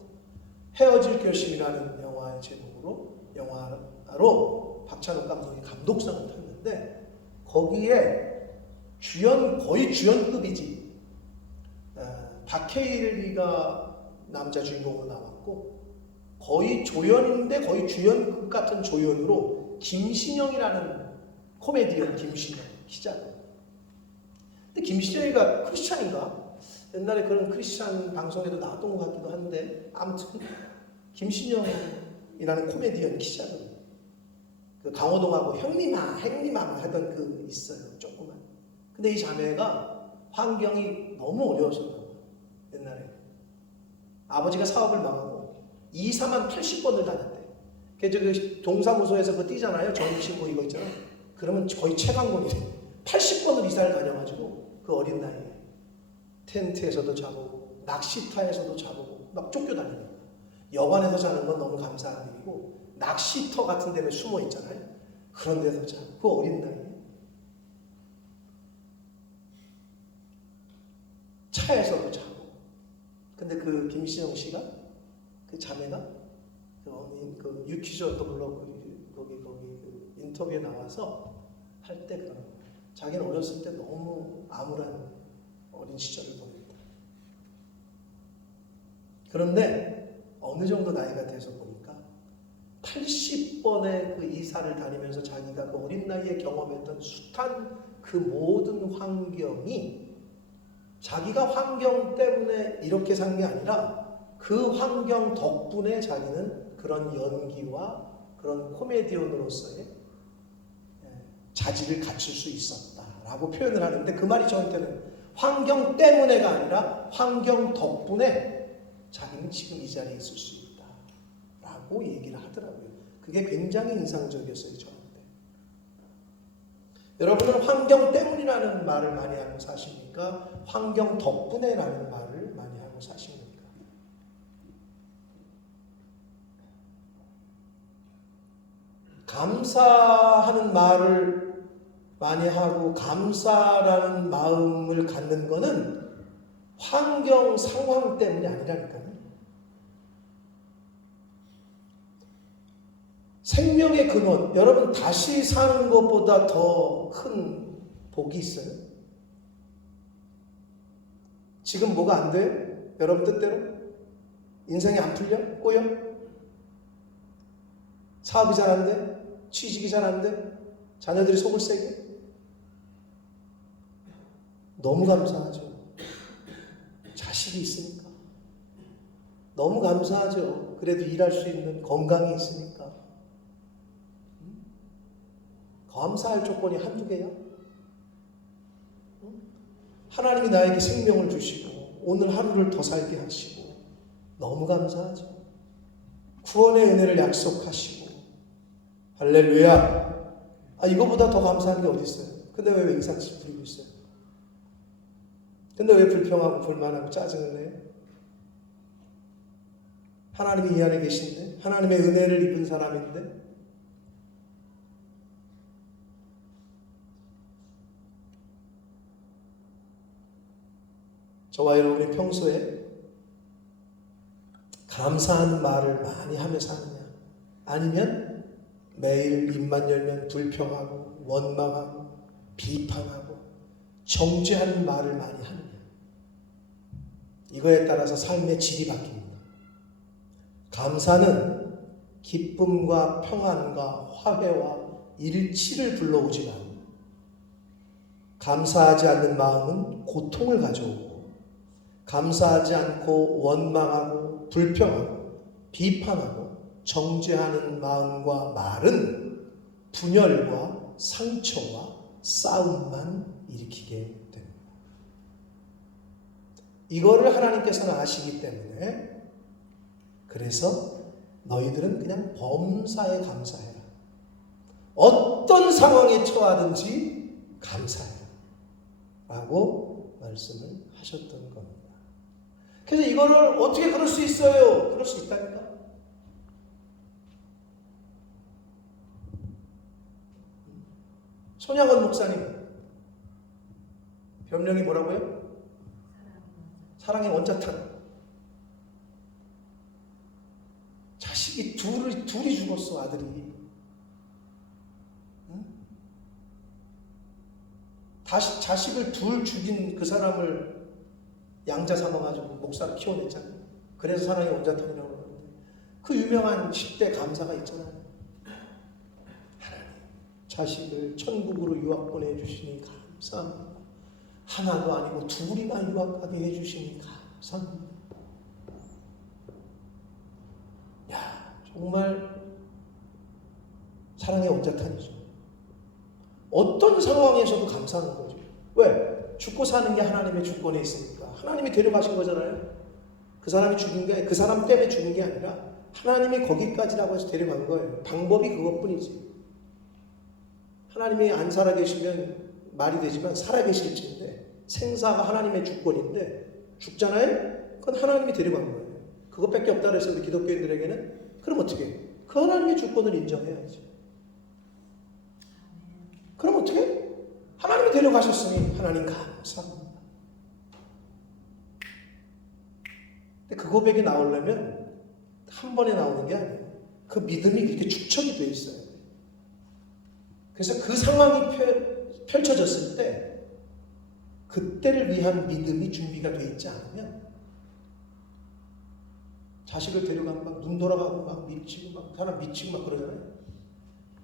헤어질 결심이라는 영화의 제목으로 영화로 박찬욱 감독이 감독상을 탔는데 거기에 거의 주연급이지. 박해일이가 남자 주인공으로 나왔고 거의 조연인데 거의 주연급 같은 조연으로 김신영이라는 코미디언 김신영 키잖아. 근데 김신영이가 크리스찬인가? 옛날에 그런 크리스찬 방송에도 나왔던 것 같기도 한데 아무튼 김신영이라는 코미디언 키잖아. 그 강호동하고 행리마 하던 그 있어요. 조그만. 근데 이 자매가 환경이 너무 어려웠었나 봐요. 옛날에. 아버지가 사업을 망하고 이사만 80번을 다녔대. 그래서 그 동사무소에서 그거 뛰잖아요. 전신고 이거 있잖아. 그러면 거의 최강권이래. 80번을 이사를 다녀가지고 그 어린 나이에 텐트에서도 자고 낚시터에서도 자고 막 쫓겨다니는 거야. 여관에서 자는 건 너무 감사한 일이고 낚시터 같은 데에 숨어 있잖아요. 그런 데서 자고 그 어린 나이에 차에서도 자고. 근데 그 김신영 씨가 그 자매가 그 유퀴즈도 물론 거기 그 인터뷰에 나와서 할 때 그런 거예요. 자기는 어렸을 때 너무 암울한 어린 시절을 보냈다. 그런데 어느 정도 나이가 돼서 보니까 80번의 그 이사를 다니면서 자기가 그 어린 나이에 경험했던 숱한 그 모든 환경이 자기가 환경 때문에 이렇게 산 게 아니라 그 환경 덕분에 자기는 그런 연기와 그런 코미디언으로서의 자질을 갖출 수 있었다라고 표현을 하는데 그 말이 저한테는 환경 때문에가 아니라 환경 덕분에 자기는 지금 이 자리에 있을 수 있다라고 얘기를 하더라고요. 그게 굉장히 인상적이었어요, 저한테. 여러분은 환경 때문이라는 말을 많이 하고 사십니까? 환경 덕분에라는 말을 많이 하고 사십니까? 감사하는 말을 많이 하고 감사라는 마음을 갖는 것은 환경 상황 때문이 아니라니까요. 생명의 근원, 여러분 다시 사는 것보다 더 큰 복이 있어요? 지금 뭐가 안 돼요? 여러분 뜻대로? 인생이 안 풀려? 꼬여? 사업이 잘 안 돼? 취직이 잘 안 돼? 자녀들이 속을 세게? 너무 감사하죠. 자식이 있으니까. 너무 감사하죠. 그래도 일할 수 있는 건강이 있으니까. 감사할 조건이 한두 개야? 하나님이 나에게 생명을 주시고 오늘 하루를 더 살게 하시고 너무 감사하죠. 구원의 은혜를 약속하시고 할렐루야. 이거보다 더 감사한 게 어디 있어요? 근데 왜 맹상치 부리고 있어요? 근데 왜 불평하고 불만하고 짜증을 내요? 하나님이 이 안에 계신데 하나님의 은혜를 입은 사람인데 저와 여러분이 평소에 감사하는 말을 많이 하며 사느냐 아니면 매일 입만 열면 불평하고 원망하고 비판하고 정죄하는 말을 많이 하느냐 이거에 따라서 삶의 질이 바뀝니다. 감사는 기쁨과 평안과 화해와 일치를 불러오지만 감사하지 않는 마음은 고통을 가져오고 감사하지 않고 원망하고 불평하고 비판하고 정죄하는 마음과 말은 분열과 상처와 싸움만 일으키게 됩니다. 이거를 하나님께서는 아시기 때문에 그래서 너희들은 그냥 범사에 감사해라. 어떤 상황에 처하든지 감사해라. 라고 말씀을 하셨던 겁니다. 그래서 이거를 어떻게 그럴 수 있어요? 그럴 수 있다니까. 손양원 목사님 별명이 뭐라고요? 사랑의 원자탄. 자식이 둘이 죽었어, 아들이. 응? 자식을 둘 죽인 그 사람을 양자 삼아가지고 목사를 키워냈잖아요. 그래서 사랑의 원자탄이라고 그러는데 그 유명한 10대 감사가 있잖아요. 하나님, 자식을 천국으로 유학 보내주시니 감사합니다. 하나도 아니고 둘이나 유학 가게 해주시니 감사합니다. 야, 정말 사랑의 온자탄이죠. 어떤 상황에서도 감사하는 거죠. 왜? 죽고 사는 게 하나님의 주권에 있으니까. 하나님이 데려가신 거잖아요. 그 사람이 죽은 게, 그 사람 때문에 죽은 게 아니라 하나님이 거기까지라고 해서 데려간 거예요. 방법이 그것뿐이지. 하나님이 안 살아계시면 말이 되지만 살아계실지인데, 생사가 하나님의 주권인데 죽잖아요? 그건 하나님이 데려간 거예요. 그것밖에 없다 그래서 우리 기독교인들에게는 그럼 어떻게 해요? 그 하나님의 주권을 인정해야지. 그럼 어떻게 해요? 하나님이 데려가셨으니 하나님 감사합니다. 근데 그 고백이 나오려면 한 번에 나오는 게 아니에요. 그 믿음이 그렇게 축적이 돼 있어요. 그래서 그 상황이 펼쳐졌을 때 그때를 위한 믿음이 준비가 돼 있지 않으면 자식을 데려가면 막 눈 돌아가고 막 미치고 막 사람 미치고 막 그러잖아요.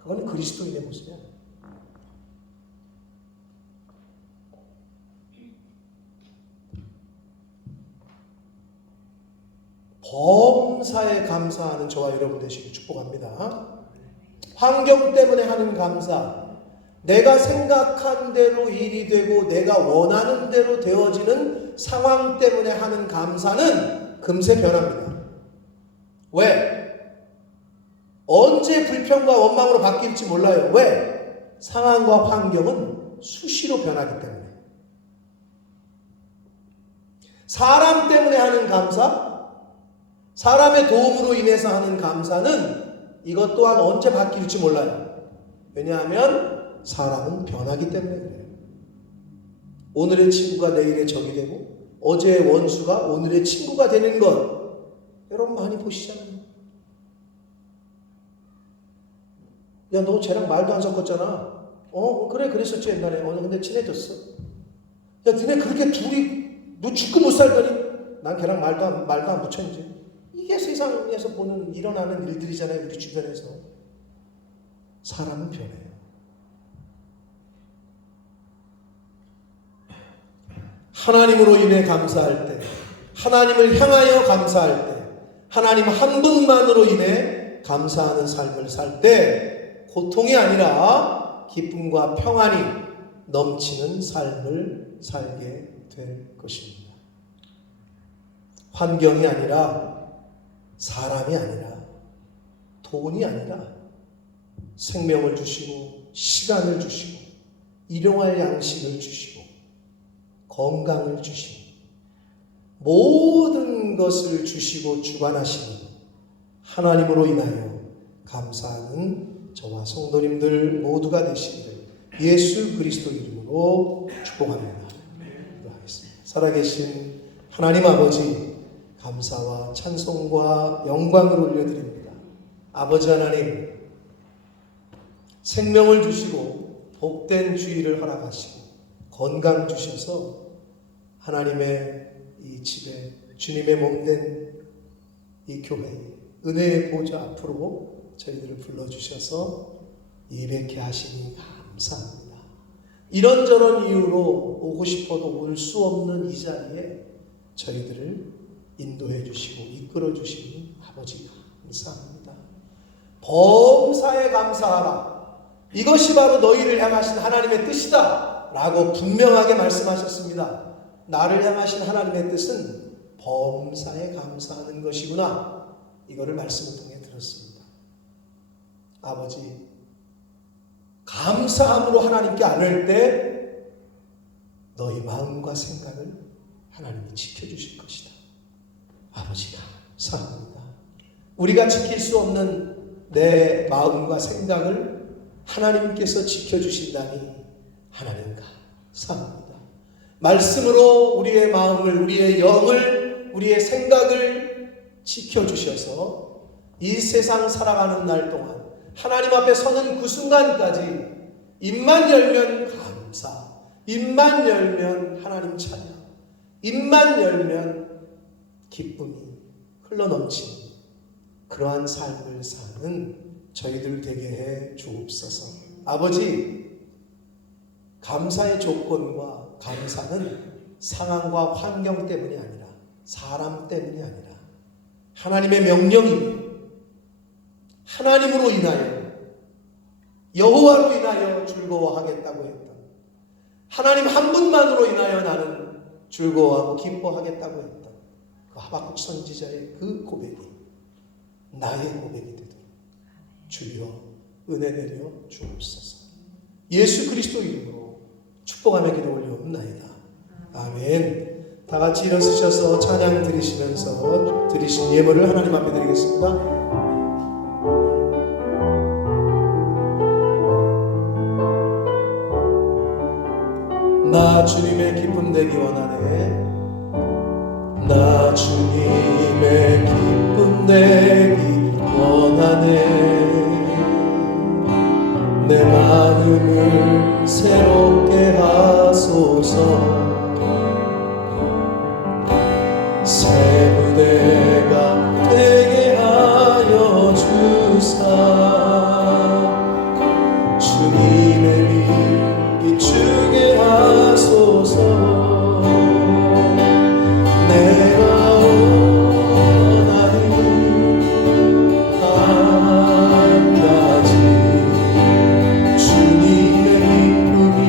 그거는 그리스도인의 모습이야. 범사에 감사하는 저와 여러분 되시길 축복합니다. 환경 때문에 하는 감사, 내가 생각한 대로 일이 되고 내가 원하는 대로 되어지는 상황 때문에 하는 감사는 금세 변합니다. 왜? 언제 불평과 원망으로 바뀔지 몰라요. 왜? 상황과 환경은 수시로 변하기 때문에. 사람 때문에 하는 감사, 사람의 도움으로 인해서 하는 감사는 이것 또한 언제 바뀔지 몰라요. 왜냐하면 사람은 변하기 때문에 그래요. 오늘의 친구가 내일의 적이 되고 어제의 원수가 오늘의 친구가 되는 것 여러분 많이 보시잖아요. 야, 너 쟤랑 말도 안 섞었잖아. 그래 그랬었지 옛날에. 근데 친해졌어. 야, 너네 그렇게 둘이 너 죽고 못 살더니 난 걔랑 말도 안 붙여 이제. 이게 세상에서 보는 일어나는 일들이잖아요. 우리 주변에서. 사람은 변해요. 하나님으로 인해 감사할 때, 하나님을 향하여 감사할 때, 하나님 한 분만으로 인해 감사하는 삶을 살 때 고통이 아니라 기쁨과 평안이 넘치는 삶을 살게 될 것입니다. 환경이 아니라 사람이 아니라 돈이 아니라 생명을 주시고 시간을 주시고 일용할 양식을 주시고 건강을 주시고 모든 것을 주시고 주관하시는 하나님으로 인하여 감사하는 저와 성도님들 모두가 되시기를 예수 그리스도 이름으로 축복합니다. 기도하겠습니다. 살아계신 하나님 아버지, 감사와 찬송과 영광을 올려드립니다. 아버지 하나님, 생명을 주시고 복된 주의를 허락하시고 건강 주셔서 하나님의 이 집에 주님의 몸된 이 교회에 은혜의 보좌 앞으로 저희들을 불러주셔서 예배케 하시니 감사합니다. 이런저런 이유로 오고 싶어도 올 수 없는 이 자리에 저희들을 인도해 주시고 이끌어 주시니 아버지 감사합니다. 범사에 감사하라. 이것이 바로 너희를 향하신 하나님의 뜻이다 라고 분명하게 말씀하셨습니다. 나를 향하신 하나님의 뜻은 범사에 감사하는 것이구나. 이거를 말씀을 통해 들었습니다. 아버지, 감사함으로 하나님께 안을 때 너희 마음과 생각을 하나님이 지켜주실 것이다. 아버지 감사합니다. 우리가 지킬 수 없는 내 마음과 생각을 하나님께서 지켜주신다니 하나님 감사합니다. 말씀으로 우리의 마음을, 우리의 영을, 우리의 생각을 지켜주셔서 이 세상 살아가는 날 동안 하나님 앞에 서는 그 순간까지 입만 열면 감사, 입만 열면 하나님 찬양, 입만 열면 기쁨이 흘러넘치는 그러한 삶을 사는 저희들 되게 해 주옵소서. 아버지, 감사의 조건과 감사는 상황과 환경 때문이 아니라 사람 때문이 아니라 하나님의 명령이며 하나님으로 인하여 여호와로 인하여 즐거워하겠다고 했던 하나님 한 분만으로 인하여 나는 즐거워하고 기뻐하겠다고 했던 그 하박국 선지자의 그 고백이 나의 고백이 되도록 주여 은혜 내려 주옵소서. 예수 그리스도 이름으로 축복하며 기도 올려옵나이다. 아멘. 다 같이 일어서셔서 찬양 드리시면서 드리신 예물을 하나님 앞에 드리겠습니다. 나 주님의 기쁨 되기 원하네. 나 주님의 기쁨 되기 원하네. 내 마음을 새롭게 하소서. 새 무대가 되게 하여 주사. 주님의 빛 비추게 하소서. 내가 원하는 한 가지 주님의 기쁨이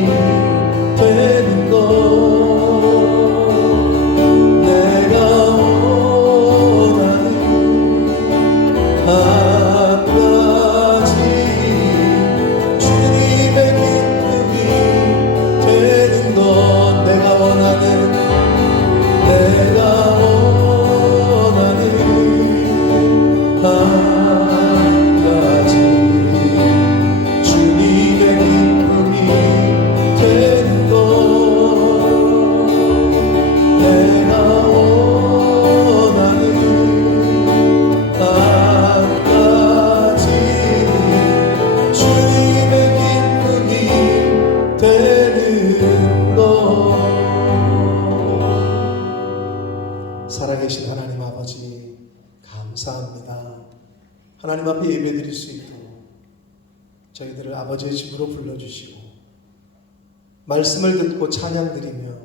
되는 것. 살아계신 하나님 아버지 감사합니다. 하나님 앞에 예배드릴 수 있도록 저희들을 아버지의 집으로 불러주시고 말씀을 듣고 찬양드리며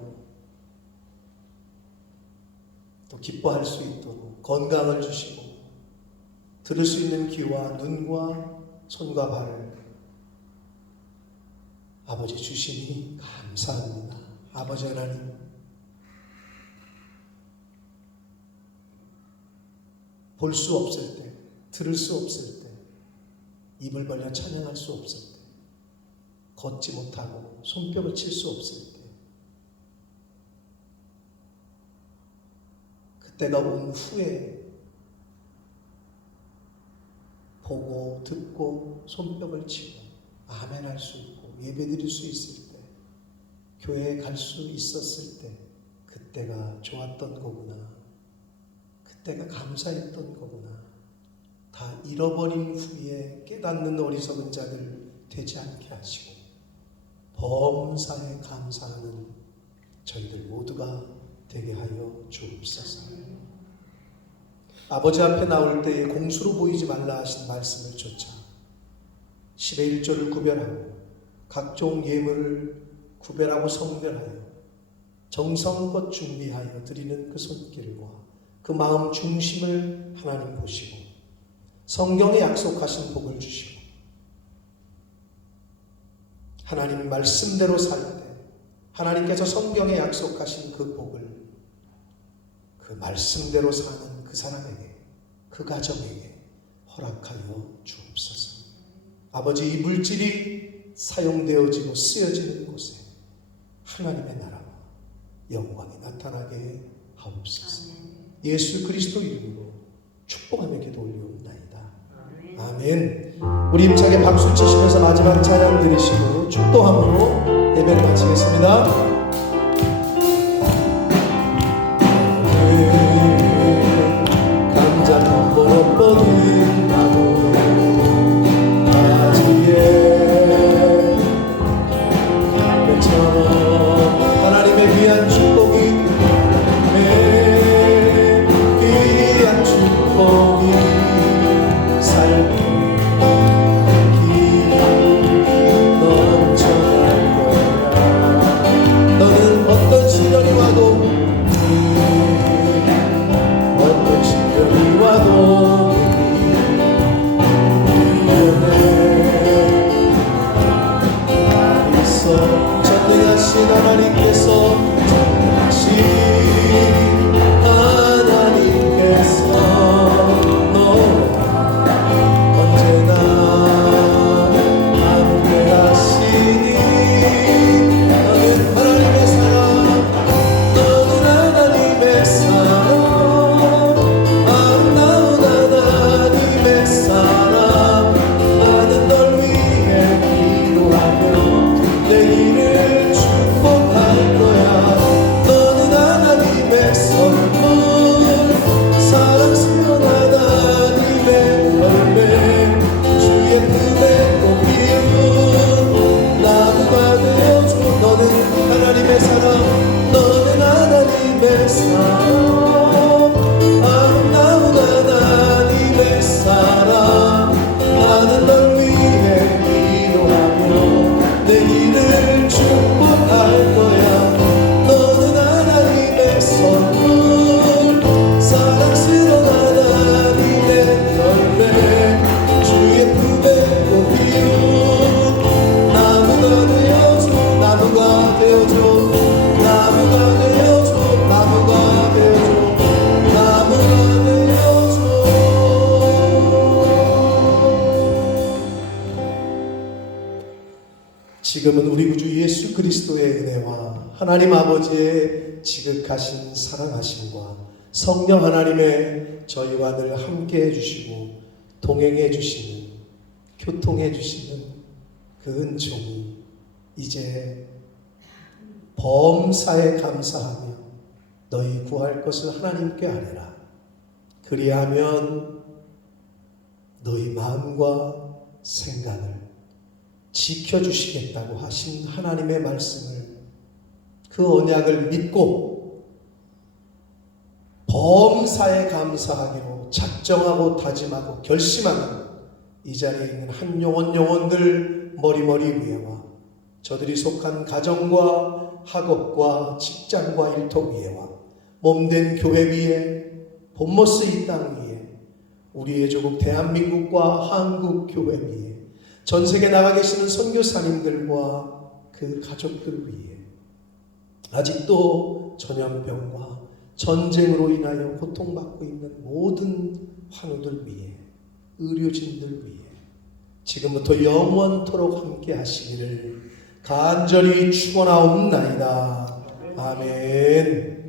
또 기뻐할 수 있도록 건강을 주시고 들을 수 있는 귀와 눈과 손과 발을 아버지 주시니 감사합니다. 아버지 하나님, 볼 수 없을 때, 들을 수 없을 때, 입을 벌려 찬양할 수 없을 때, 걷지 못하고 손뼉을 칠 수 없을 때, 그때가 온 후에 보고 듣고 손뼉을 치고 아멘 할 수 있고 예배드릴 수 있을 때, 교회에 갈 수 있었을 때, 그때가 좋았던 거구나, 그때가 감사했던 거구나. 다 잃어버린 후에 깨닫는 어리석은 자들 되지 않게 하시고 범사에 감사하는 저희들 모두가 되게 하여 주옵소서. 아버지 앞에 나올 때에 공수로 보이지 말라 하신 말씀을 쫓아 10의 1조를 구별하고 각종 예물을 구별하고 성별하여 정성껏 준비하여 드리는 그 손길과 그 마음 중심을 하나님 보시고 성경에 약속하신 복을 주시고 하나님 말씀대로 살 때 하나님께서 성경에 약속하신 그 복을 그 말씀대로 사는 그 사람에게, 그 가정에게 허락하여 주옵소서. 아버지, 이 물질이 사용되어지고 쓰여지는 곳에 하나님의 나라와 영광이 나타나게 하옵소서. 예수 그리스도 이름으로 축복하며 기도 올리옵나이다. 아멘. 우리 힘차게 박수 치시면서 마지막 찬양 드리시고 축도함으로 예배를 마치겠습니다. 감자 한 번 뻗은 나무 가지에 달배처럼 하나님의 귀한 축복이 귀한 축복이 삶의 길 지금은 우리 구주 예수 그리스도의 은혜와 하나님 아버지의 지극하신 사랑하심과 성령 하나님의 저희와 늘 함께 해주시고 동행해 주시는, 교통해 주시는 그 은총이 이제 범사에 감사하며 너희 구할 것을 하나님께 아뢰라. 그리하면 너희 마음과 생각을 지켜주시겠다고 하신 하나님의 말씀을, 그 언약을 믿고 범사에 감사하기로 작정하고 다짐하고 결심하는 이 자리에 있는 한 영혼들 머리머리 위에와 저들이 속한 가정과 학업과 직장과 일터 위에와 몸된 교회 위에, 본모스 이 땅 위에, 우리의 조국 대한민국과 한국 교회 위에, 전 세계 나가 계시는 선교사님들과 그 가족들 위에, 아직도 전염병과 전쟁으로 인하여 고통받고 있는 모든 환우들 위에, 의료진들 위에 지금부터 영원토록 함께 하시기를 간절히 축원하옵나이다. 아멘.